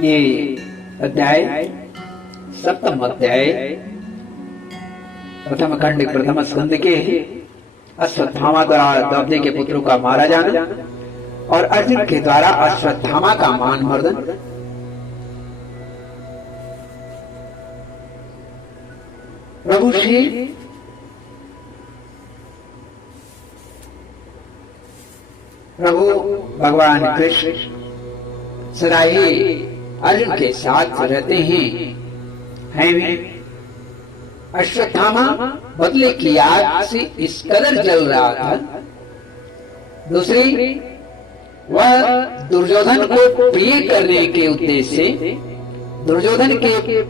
ये अध्याय सप्तम अध्याय प्रथम खंड प्रथम स्कंद के अश्वत्थामा द्वारा द्रौपदी के पुत्रों का मारा जाना और अर्जुन के द्वारा अश्वत्थामा का मान मर्दन। प्रभु श्री प्रभु भगवान कृष्ण सदा ही अर्जुन के साथ रहते हैं भी। अश्वत्थामा बदले की आग से इस कदर जल रहा था। दूसरी, वह दुर्योधन को प्रिय करने के उद्देश्य से दुर्योधन के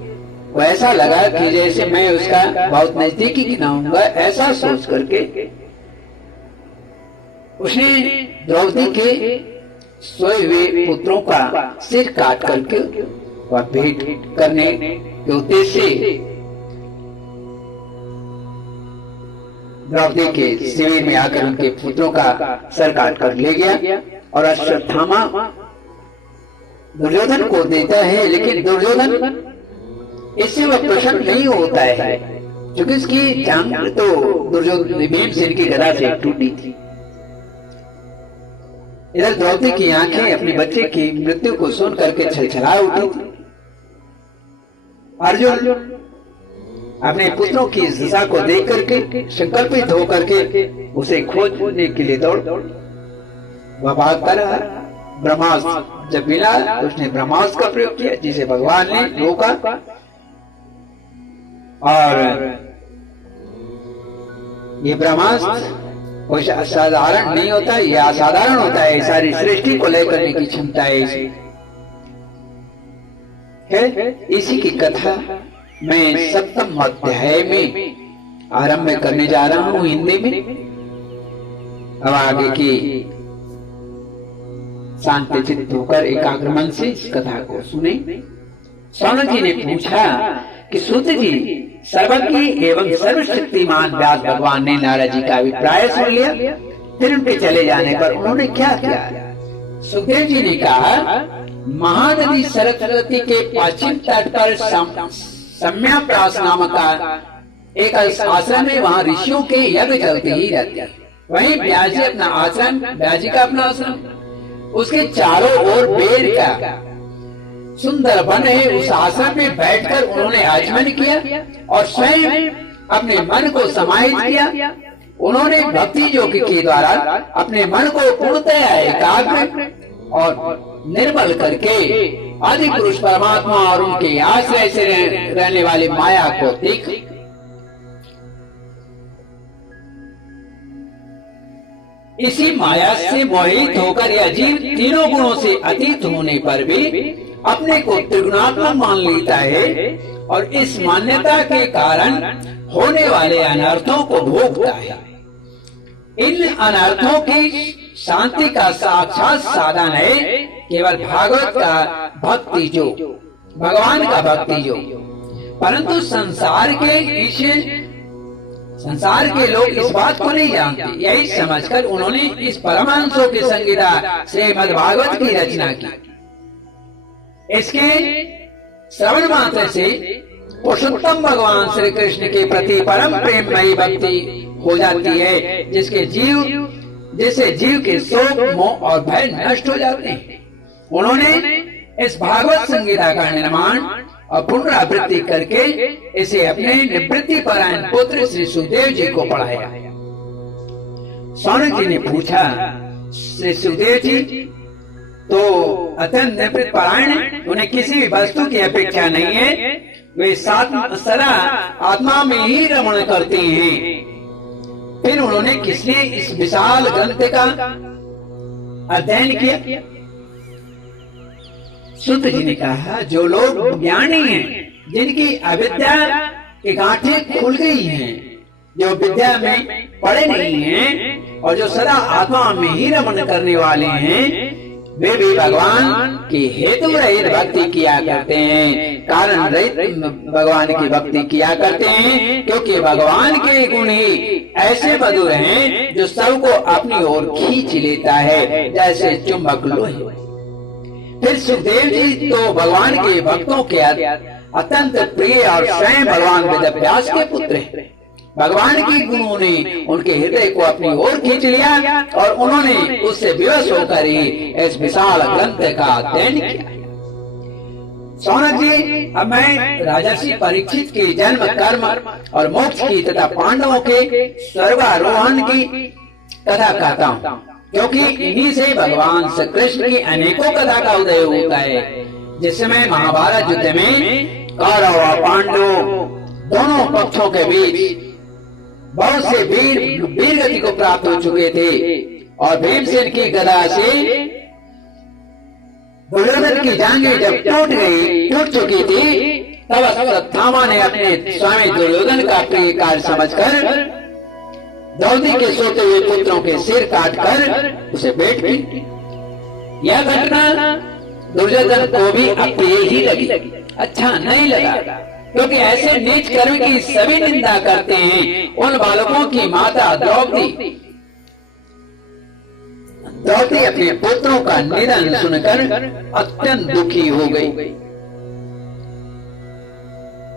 वैसा लगा कि जैसे मैं उसका बहुत नजदीकी गिनाऊंगा, ऐसा सोच करके उसने द्रौपदी के सोए हुए पुत्रों का सिर काट करके वह भेंट करने के उद्देश्य से द्रौपदी के शिविर में आकर उनके पुत्रों का सर काट कर ले गया। और अश्वत्थामा दुर्योधन को देता है, लेकिन दुर्योधन इससे वह प्रसन्न नहीं होता है, क्योंकि उसकी जांघ तो दुर्योधन भीमसेन की गदा से टूटी थी। इधर द्रौपदी की आंखें अपने बच्चे की मृत्यु को सुन करके छलछला उठी थी। अर्जुन अपने पुत्रों की दशा को देख करके संकल्पित होकर के उसे खोजने के लिए दौड़ वह भागता रहा। ब्रह्मास्त्र जब मिला तो उसने ब्रह्मास्त्र का प्रयोग किया, जिसे भगवान ने रोका। और ये ब्रह्मास्त्र कोई असाधारण नहीं होता, ये असाधारण होता है। सारी सृष्टि को लय करने की क्षमता है इसी की कथा मैं सप्तम अध्याय में आरंभ करने जा रहा हूं हिंदी में। अब आगे की शांत चित्त होकर एकाग्र मन से इस कथा को सुने। सौनक जी ने पूछा कि सूत जी, सर्वज्ञ एवं सर्वशक्तिमान व्यास भगवान ने नारद जी का अभिप्राय सुन लिया, फिर उनके चले जाने पर उन्होंने क्या किया? सुखदेव जी ने कहा, महानदी सरस्वती के पश्चिम तट पर सम्याप्रास नामक का एक आश्रम है। वहाँ ऋषियों के यज्ञ चलते ही रहते हैं। वहीं व्यास जी अपना आश्रम, व्यास जी का अपना आश्रम, उसके चारों ओर बेर का सुंदर वन है। उस आश्रम में बैठकर उन्होंने आचमन किया और स्वयं अपने मन को समाहित किया। उन्होंने भक्ति योग के द्वारा अपने मन को पूर्णतः एकाग्र और निर्मल करके आदि पुरुष परमात्मा और उनके आश्रय से रहने वाली माया को देख इसी माया से मोहित होकर यह जीव तीनों गुणों से अतीत होने पर भी अपने को त्रिगुणात्मक मान लेता है और इस मान्यता के कारण होने वाले अनर्थों को भोगता है। इन अनर्थों की शांति का साक्षात साधन है केवल भागवत का भक्ति योग, भगवान का भक्ति योग। परंतु संसार के लोग इस बात को नहीं जानते। यही समझकर उन्होंने इस परमहंसों की संगीता श्रीमद् भागवत की रचना की। इसके श्रवण मात्र से पुरुषोत्तम भगवान श्री कृष्ण के प्रति परम प्रेममयी भक्ति हो जाती है, जिससे जीव के शोक, मोह और भय नष्ट हो जाते हैं। उन्होंने इस भागवत संगीता का निर्माण और पुनरावृत्ति करके इसे अपने निवृत्ति परायण पुत्र श्री सुखदेव जी को पढ़ाया। सौनक जी ने पूछा, श्री सुखदेव जी तो अत्यंत निवृत्ति परायण, उन्हें किसी भी वस्तु की अपेक्षा नहीं है, वे सदा आत्मा में ही रमण करते हैं। फिर उन्होंने किस लिए इस विशाल ग्रंथ का अध्ययन किया? सूत जी ने कहा, जो लोग ज्ञानी हैं, जिनकी अविद्या की गांठें खुल गई हैं, जो विद्या में पड़े नहीं हैं और जो सदा आत्मा में ही रमण करने वाले हैं, वे भी भगवान की हेतु रहित भक्ति किया करते हैं, कारण रहित भगवान की भक्ति किया करते हैं, क्योंकि भगवान के गुण ही ऐसे मधुर हैं जो सबको अपनी ओर खींच लेता है, जैसे चुंबक लोहे। फिर सुखदेव जी तो भगवान के भक्तों के अत्यंत प्रिय और स्वयं भगवान वेदव्यास के पुत्र हैं। भगवान की गुणों ने उनके हृदय को अपनी ओर खींच लिया और उन्होंने उससे विवश होकर ही इस विशाल ग्रंथ का अध्ययन किया। सौनक जी, अब मैं राजर्षि परीक्षित के जन्म, कर्म और मोक्ष की तथा पांडवों के स्वर्गारोहण की कथा कहता हूँ, क्योंकि इन्हीं से भगवान श्री कृष्ण की अनेकों कथा का उदय होता है। जिस समय महाभारत युद्ध में कौरव और पांडवों दोनों पक्षों के बीच बहुत से वीर गति को प्राप्त हो चुके थे और भीमसेन की गदा से दुर्योधन की जांघें जब टूट चुकी थी, तब अश्वत्थामा ने अपने स्वामी दुर्योधन का प्रिय कार्य समझकर द्रौपदी के सोते हुए पुत्रों के सिर काटकर उसे भेंट की। यह घटना दुर्योधन को भी अप्रिय ही लगी, अच्छा नहीं लगा, क्योंकि ऐसे नीच कर्म की सभी निंदा करते हैं। उन बालकों की माता द्रौपदी अपने पुत्रों का निधन सुनकर अत्यंत दुखी हो गई,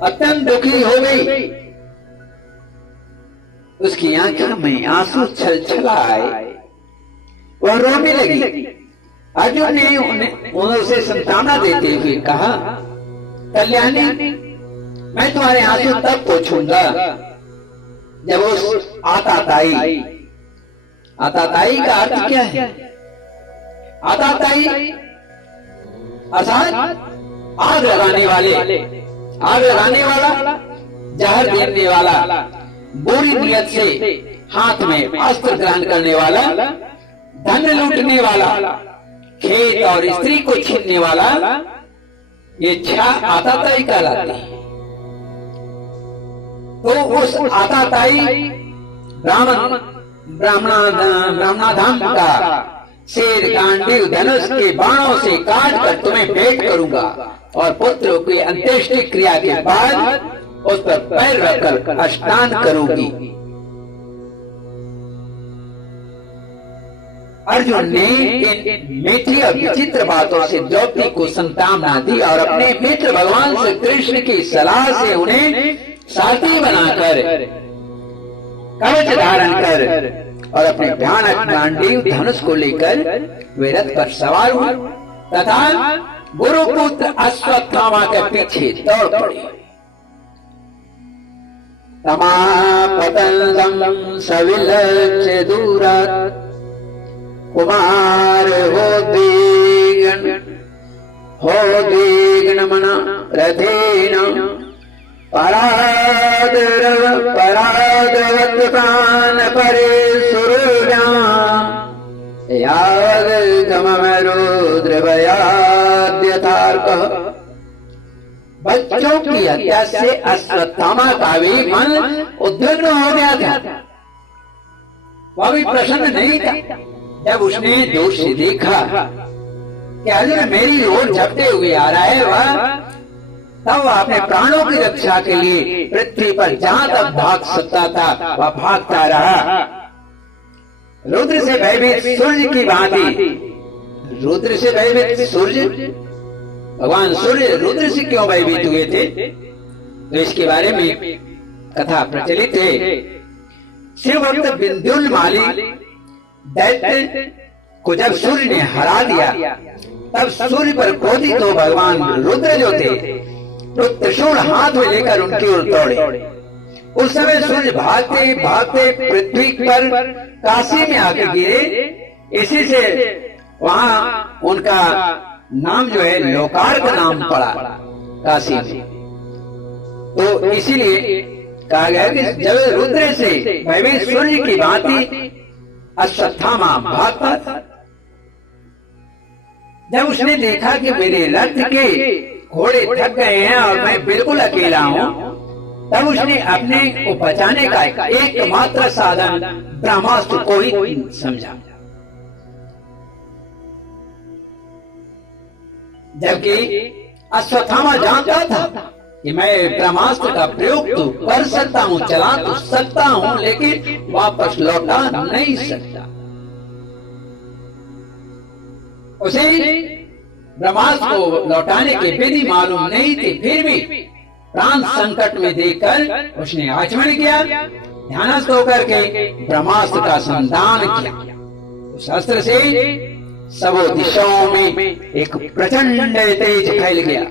अत्यंत दुखी हो गई। उसकी आंखों में आंसू छलछलाए, वह रोने लगी। अर्जुन ने उनसे सांत्वना देते हुए कहा, कल्याणी, मैं तुम्हारे आंसू तब पोंछूंगा जब उस आताताई का अर्थ क्या है? आताताई अर्थात आग लगाने वाला, जहर देने वाला, बुरी नियत से हाथ में अस्त्र ग्रहण करने वाला, धन लूटने वाला, खेत और स्त्री को छीनने वाला, ये 6 आताताई कहलाते हैं। तो उस आताताई ब्राह्मणाधाम का शेर गांडीव धनुष के बाणों से काट कर तुम्हें भेंट करूंगा और पुत्र की अंत्येष्टि क्रिया के बाद उस पर पैर रखकर अष्टांग करूंगी। अर्जुन ने इन मीठी और विचित्र बातों से द्रौपदी को सांत्वना दी और अपने मित्र भगवान श्री कृष्ण की सलाह से उन्हें साथी बनाकर कवच धारण कर और अपने भयानक गांडीव धनुष को लेकर वे रथ पर सवार हुए तथा गुरुपुत्र अश्वत्थामा के पीछे दौड़ पड़े। तमापतंगं सविलक्ष्य दूरात् कुमार होदीगणमना रथेन परादवत्तान परे सुरुजा यागमरुद्रभयाद्यथार्कः। बच्चों की हत्या से अश्वत्थामा का भी मन उद्विग्न हो गया था, वह भी प्रसन्न नहीं था। जब उसने दूर से देखा कि अर्जुन मेरी ओर झपटे हुए आ रहा है, तब वह अपने प्राणों की रक्षा के लिए पृथ्वी पर जहां तक भाग सकता था वह भागता रहा। रुद्र से भयभीत सूर्य की भांति, रुद्र से भयभीत सूर्य, भगवान सूर्य रुद्र से क्यों भयभीत हुए थे, तो इसके बारे में कथा प्रचलित है। शिव भक्त विंध्योन्माली दैत्य को जब सूर्य ने हरा दिया, तब सूर्य पर क्रोधित हो भगवान रुद्र जो थे तो त्रिशूल हाथ में लेकर उनकी ओर दौड़े। उस समय सूर्य भागते भागते पृथ्वी पर काशी में आकर गिरे। इसी से वहां उनका नाम जो है लोकार्क नाम पड़ा काशी में। तो इसीलिए कहा गया कि जब रुद्र से भयभीत सूर्य की भांति अश्वत्थामा भागता था, जब उसने देखा कि मेरे रथ के घोड़े थक गए हैं और मैं बिल्कुल अकेला हूँ, तब उसने अपने को बचाने का एकमात्र साधन ब्रह्मास्त्र को ही समझा। जबकि अश्वत्थामा जानता था कि मैं ब्रह्मास्त्र का प्रयोग तो कर सकता हूँ, चला तो सकता हूँ, लेकिन वापस लौटा नहीं सकता। उसे ब्रह्मास्त्र को लौटाने की विधि मालूम नहीं थी, फिर भी प्राण संकट में देखकर उसने आचमन किया, ध्यानस्थ होकर के ब्रह्मास्त्र का संधान किया। उस अस्त्र से सबों दिशाओं में एक प्रचंड तेज फैल गया,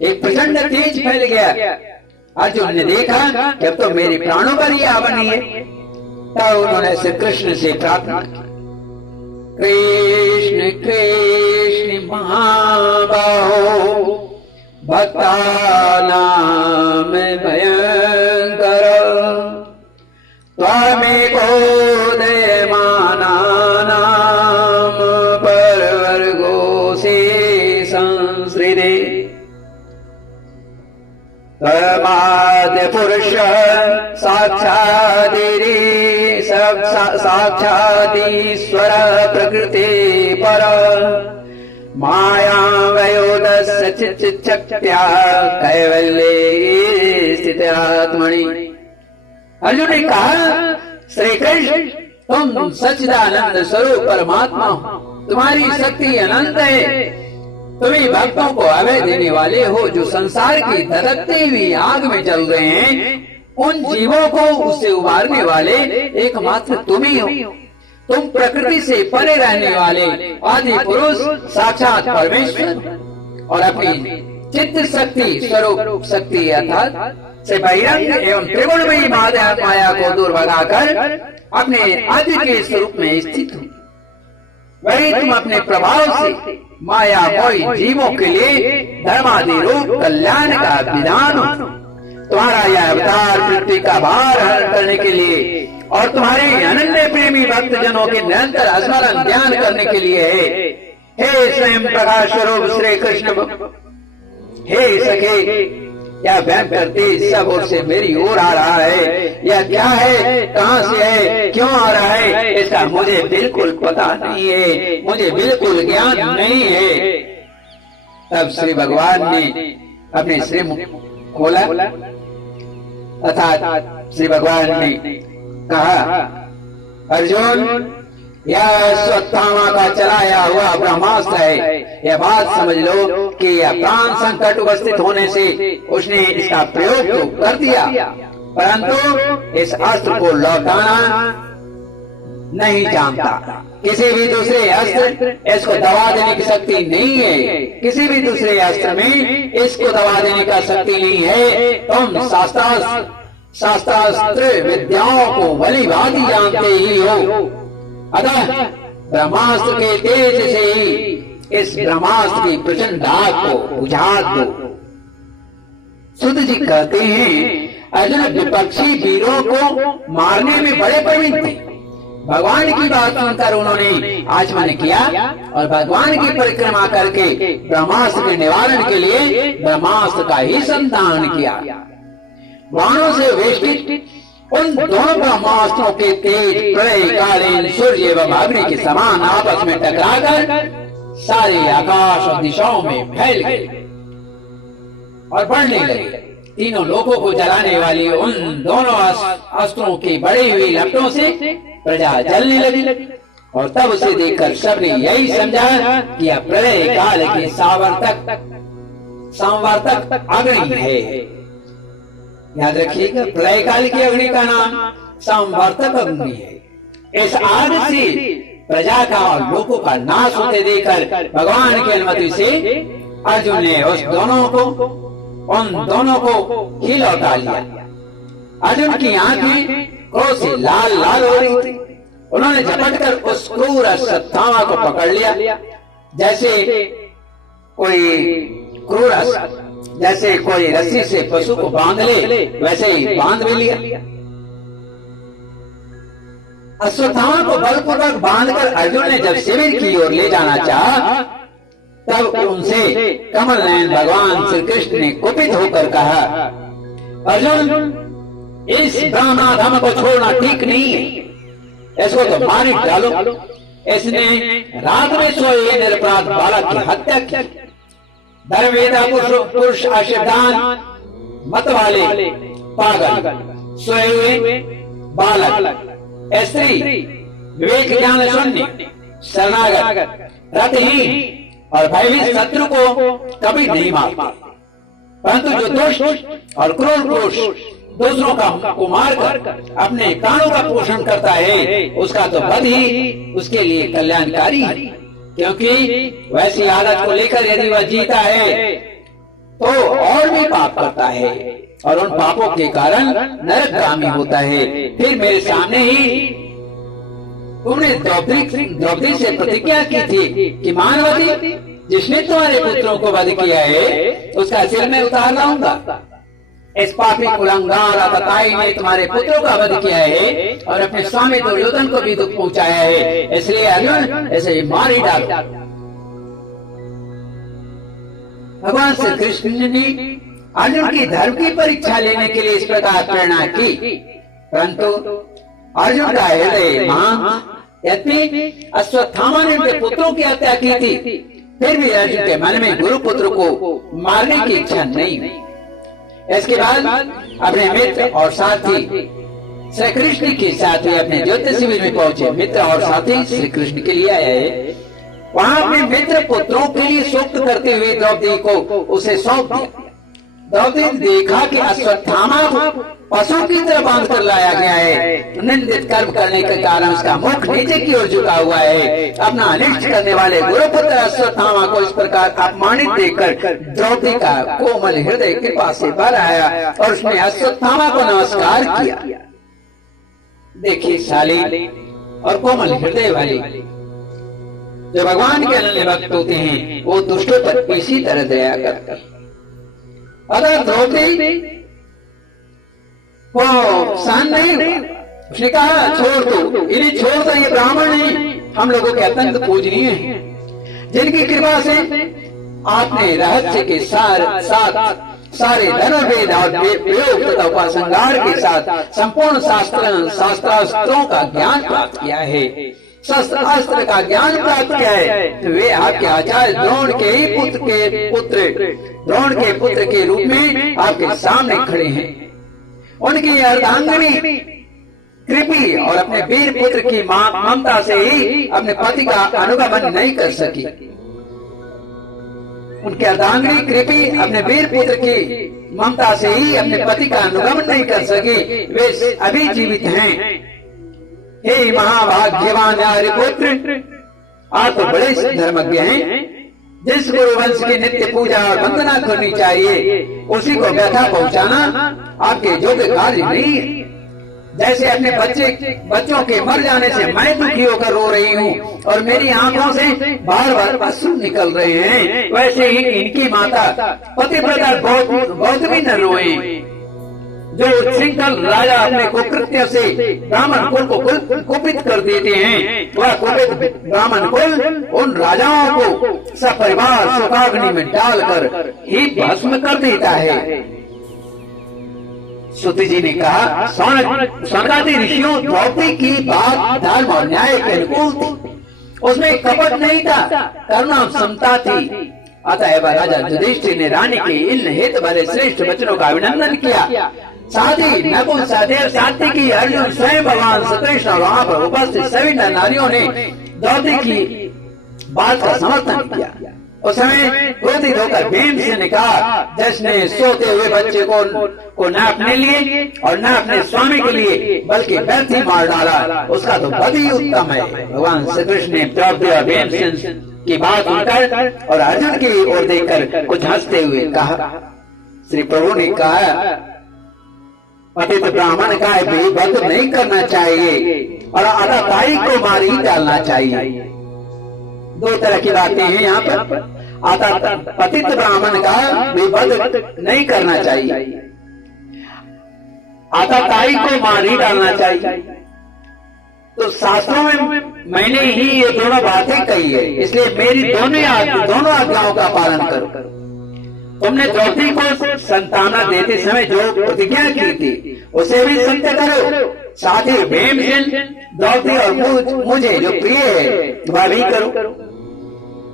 एक प्रचंड तेज फैल गया। अर्जुन ने देखा कि अब तो मेरे प्राणों पर ही आ बनी है। तब उन्होंने श्री कृष्ण से प्रार्थना की, कृष्ण कृष्ण महाबाहो भक्तानां भयंकर त्वमेको देवानां परवर्गोऽसि संसृते त्वमाद्य पुरुष साक्षादीश्वर प्रकृति पर माया वयोदस्य चिच्चक्त्या कैवल्ये स्थित आत्मनि। अर्जुन ने कहा, श्री कृष्ण तुम सच्चिदानंद स्वरूप परमात्मा हो, तुम्हारी शक्ति अनंत है, तुम्ही भक्तों को अभय देने वाले हो, जो संसार की धधकती हुई आग में जल रहे हैं, उन जीवों को उससे उबारने वाले एकमात्र तुम ही हो। तुम प्रकृति से परे रहने वाले आदि पुरुष साक्षात परमेश्वर और अपनी चित्त शक्ति स्वरूप शक्ति अर्थात से बहिरंग एवं त्रिगुणमयी माया को दूर भगाकर अपने आदि के स्वरूप में स्थित हो। वही तुम अपने प्रभाव से माया मोही जीवों के लिए धर्मादि रूप कल्याण का विधान हो। तुम्हारा यह अवतार पृथ्वी का भार हरण करने के लिए और तुम्हारे अनन्य प्रेमी भक्त जनों के निरंतर स्मरण ध्यान करने के लिए है। हे स्वयं प्रकाश स्वरूप श्री कृष्ण, हे सखे, क्या भयंकर तेज सब ओर से मेरी ओर आ रहा है, यह क्या है, कहाँ से है, क्यों आ रहा है, इसका मुझे बिल्कुल पता नहीं है, मुझे बिल्कुल ज्ञान नहीं है। तब श्री भगवान ने अपने श्री खोला अर्थात श्री भगवान ने कहा, अर्जुन, यह अश्वत्थामा का चलाया हुआ ब्रह्मास्त्र है, यह बात समझ लो कि यह प्राण संकट उपस्थित होने से उसने इसका प्रयोग तो कर दिया, परंतु इस अस्त्र को लौटाना नहीं जानता। किसी भी दूसरे अस्त्र इसको दबा देने की शक्ति नहीं है, किसी भी दूसरे अस्त्र में इसको दबा देने का शक्ति नहीं है। तुम शास्त्रास्त्र विद्याओं को भली भांति जानते ही हो, अतः ब्रह्मास्त्र के तेज से ही इस ब्रह्मास्त्र की प्रचंड आग को बुझा दो। सुध जी कहते हैं, अर्जुन विपक्षी वीरों को मारने में बड़े प्रवीण थे। भगवान की बात सुनकर उन्होंने आचमन किया और भगवान की परिक्रमा करके ब्रह्मास्त्र के निवारण के लिए ब्रह्मास्त्र का ही संधान किया। बाणों से वेष्टित उन दोनों ब्रह्मास्त्रों के तेज प्रलयकालीन सूर्य एवं अग्नि के समान आपस में टकराकर सारे आकाश और दिशाओं में फैल गए और बढ़ने लगे। तीनों लोगों को जलाने वाली उन दोनों अस्त्रों की बढ़ी हुई लपटों से प्रजा जलने लगी और तब उसे देखकर सबने यही समझा कि यह प्रलय काल के संवर्तक अग्नि है। याद रखिएगा, प्रलय काल की अग्नि का नाम संवर्तक अग्नि है। इस आग से प्रजा का और लोगों का नाश होते देखकर भगवान की अनुमति से अर्जुन ने उन दोनों को ही लौटा लिया। अर्जुन की आंखें क्रोध से लाल लाल हो रही थी। उन्होंने झपटकर उस क्रूर अश्वत्थामा को पकड़ लिया, जैसे कोई रस्सी से पशु को बांध ले, वैसे ही बांध भी लिया। अश्वत्थामा को बलपूर्वक बांधकर अर्जुन ने जब शिविर की ओर ले जाना चाहा, तब उनसे कमल नयन भगवान श्री कृष्ण ने कुपित होकर कहा, अर्जुन, इस ब्रह्माधम को छोड़ना ठीक नहीं है, इसको तो मार डालो। इसने रात में सोए निरपराध बालक की हत्या की। धर्मवेदा पुरुष आशीर्वाद मत वाले पागल, सोए हुए बालक, स्त्री, विवेक ज्ञान शून्य, शरणागत, रतहीन, और भयभीत शत्रु को कभी नहीं मारता, परंतु जो दुष्ट और क्रूर पुरुष दूसरों को मारकर अपने प्राणों का पोषण करता है, उसका तो वध ही उसके लिए कल्याणकारी है, क्योंकि वैसी हालत को लेकर यदि वह जीता है तो और भी पाप करता है और उन पापों के कारण नरकगामी होता है। फिर मेरे सामने ही तुमने द्रौपदी से प्रतिज्ञा की थी कि मानवती, जिसने तुम्हारे पुत्रों को वध किया है उसका सिर मैं उतार लाऊंगा। इस पापी कुलंगार आतताई ने तुम्हारे पुत्रों का वध किया है और अपने स्वामी दुर्योधन को भी दुख पहुंचाया है, इसलिए अर्जुन ऐसे मार ही डाल। भगवान श्री कृष्ण ने अर्जुन की धर्म की परीक्षा लेने के लिए इस प्रकार प्रेरणा की, परंतु अर्जुन का हृदय यद्यपि अश्वत्थामा ने उनके पुत्रों की हत्या की थी, फिर भी अर्जुन के मन में गुरु पुत्र को मारने की इच्छा नहीं हुई। इसके बाद अपने मित्र और साथी श्री कृष्ण के साथ वे अपने युद्ध शिविर में पहुंचे। मित्र और साथी श्री कृष्ण के लिए आए, वहां अपने मित्र पुत्रों के लिए सूक्त करते हुए द्रौपदी को उसे सौंप दिया। द्रौपदी ने देखा कि अश्वत्थामा को पशु की तरह बांध कर लाया गया है। निंदित कर्म करने के कारण उसका मुख नीचे की ओर झुका हुआ है। अपना अनिष्ट करने वाले गुरुपुत्र अश्वत्थामा को इस प्रकार अपमानित देखकर द्रौपदी का कोमल हृदय कृपा से भर आया और उसने अश्वत्थामा को नमस्कार किया। देखिए शालीन और कोमल हृदय वाले जो भगवान के अनन्य भक्त होते हैं, वो दुष्टों पर इसी तरह दया करते हैं। अगर द्रौपदी वो सहन नहीं हुआ, उसने कहा छोड़ दो, इन्हें छोड़ दो, ये ब्राह्मण नहीं, हम लोगों के अत्यंत पूजनीय हैं, जिनकी कृपा से आपने रहस्य के सारे धनुर्वेद और प्रयोग तथा उपासंगार के साथ संपूर्ण शास्त्रास्त्रों का ज्ञान प्राप्त किया है, शस्त्रास्त्र का ज्ञान प्राप्त किया है। तो वे आपके आचार्य द्रोण के ही पुत्र के रूप में आपके सामने खड़े हैं। उनकी अर्धांगिनी कृपी और अपने वीर पुत्र की ममता से ही अपने पति का अनुगमन नहीं कर सकी। उनके अर्धांगिनी कृपी अपने वीर पुत्र की ममता से ही अपने पति का अनुगमन नहीं कर सकी। वे अभी जीवित हैं। हे महाभाग्यवान पुत्र, आप तो बड़े धर्मज्ञ हैं। जिस गुरु वंश की नित्य पूजा और वंदना करनी चाहिए, उसी को व्यथा पहुंचाना आपके योग्य कार्य नहीं है। जैसे अपने बच्चों के मर जाने से मैं दुखी होकर रो रही हूँ और मेरी आंखों से बार बार अश्रु निकल रहे हैं, वैसे ही इनकी माता पतिव्रता गौतमी न रोए। जो श्रृंखल राजा अपने कुकृत्य से ब्राह्मण कुल को कुपित कर देते हैं, वह कुपित ब्राह्मण कुल उन राजाओं को सपरिवार शोकाग्नि में डालकर ही भस्म कर देता है। सूत जी ने कहा, सौनकादि ऋषियों द्रौपदी की बात धर्म और न्याय के अनुकूल थी, उसमें कपट नहीं था, करुणा समता थी। अतएव राजा युधिष्ठिर ने रानी के इन हित भरे श्रेष्ठ वचनों का अभिनंदन किया। साथ ही नकुल सहदेव सात्विकी अर्जुन स्वयं भगवान श्री कृष्ण और वहां पर उपस्थित सभी नारियों ने द्रौपदी की बात का समर्थन किया। उस समय क्रोधित होकर भीमसेन ने कहा, जिसने सोते हुए बच्चे को न अपने लिए और न अपने स्वामी के लिए बल्कि व्यर्थ ही मार डाला, उसका तो वध ही उत्तम है। भगवान श्री कृष्ण ने द्रौपदी और भीमसेन की बात सुनकर और अर्जुन की ओर देखकर कुछ हंसते हुए कहा। श्री प्रभु ने कहा, पतित ब्राह्मण का वध नहीं करना चाहिए और आताताई को मार ही डालना चाहिए। दो तरह की बातें हैं यहाँ पर। पतित ब्राह्मण का वध नहीं करना चाहिए, आताताई को मार ही डालना चाहिए। तो शास्त्रों में मैंने ही ये दोनों बातें कही है, इसलिए मेरी दोनों आज्ञाओं का पालन करो। तुमने द्रौपदी को संताना देते समय जो प्रतिज्ञा की थी उसे भी सत्य करो, साथ ही भीमसेन, द्रौपदी और मुझे जो प्रिय है वह भी करो।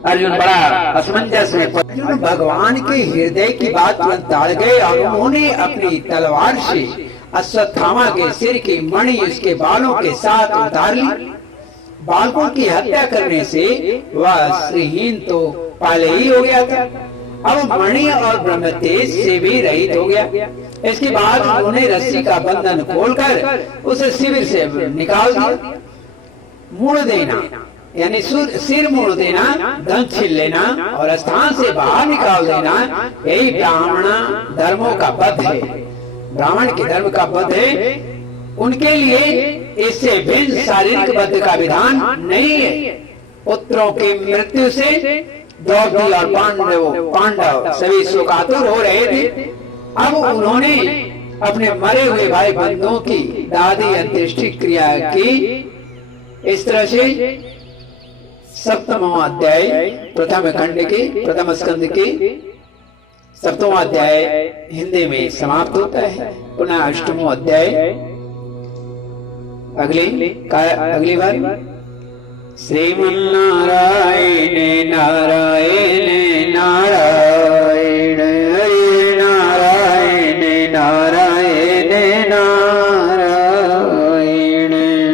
अर्जुन बड़ा असमंजस में अर्जुन भगवान के हृदय की बात तुरंत टाल गए और उन्होंने अपनी तलवार से अश्वत्थामा के सिर की मणि उसके बालों के साथ उतार ली। बालकों की हत्या करने से वह श्रीहीन तो पहले ही हो गया था, अब मणि और ब्रह्म तेज से भी रहित हो गया। इसके बाद उन्होंने रस्सी का बंधन खोलकर उसे शिविर से निकाल दिया। मुड़ देना यानी सिर मुड़ देना, दंत छील लेना और स्थान से बाहर निकाल देना, यही ब्राह्मण धर्मों का वध है। ब्राह्मण के धर्म का वध है। उनके लिए इससे भिन्न शारीरिक वध का विधान नहीं है। पुत्रों की मृत्यु से द्रौपदी और पांडव सभी शोकातुर हो रहे थे। अब उन्होंने अपने मरे हुए भाई बंधुओं की दादी अंत्येष्टि क्रिया की। इस तरह से 7वां अध्याय प्रथम खंड के प्रथम स्कंद के 7वां अध्याय हिंदी में समाप्त होता है। पुनः 8वां अध्याय अगली बार श्रीमन्नारायण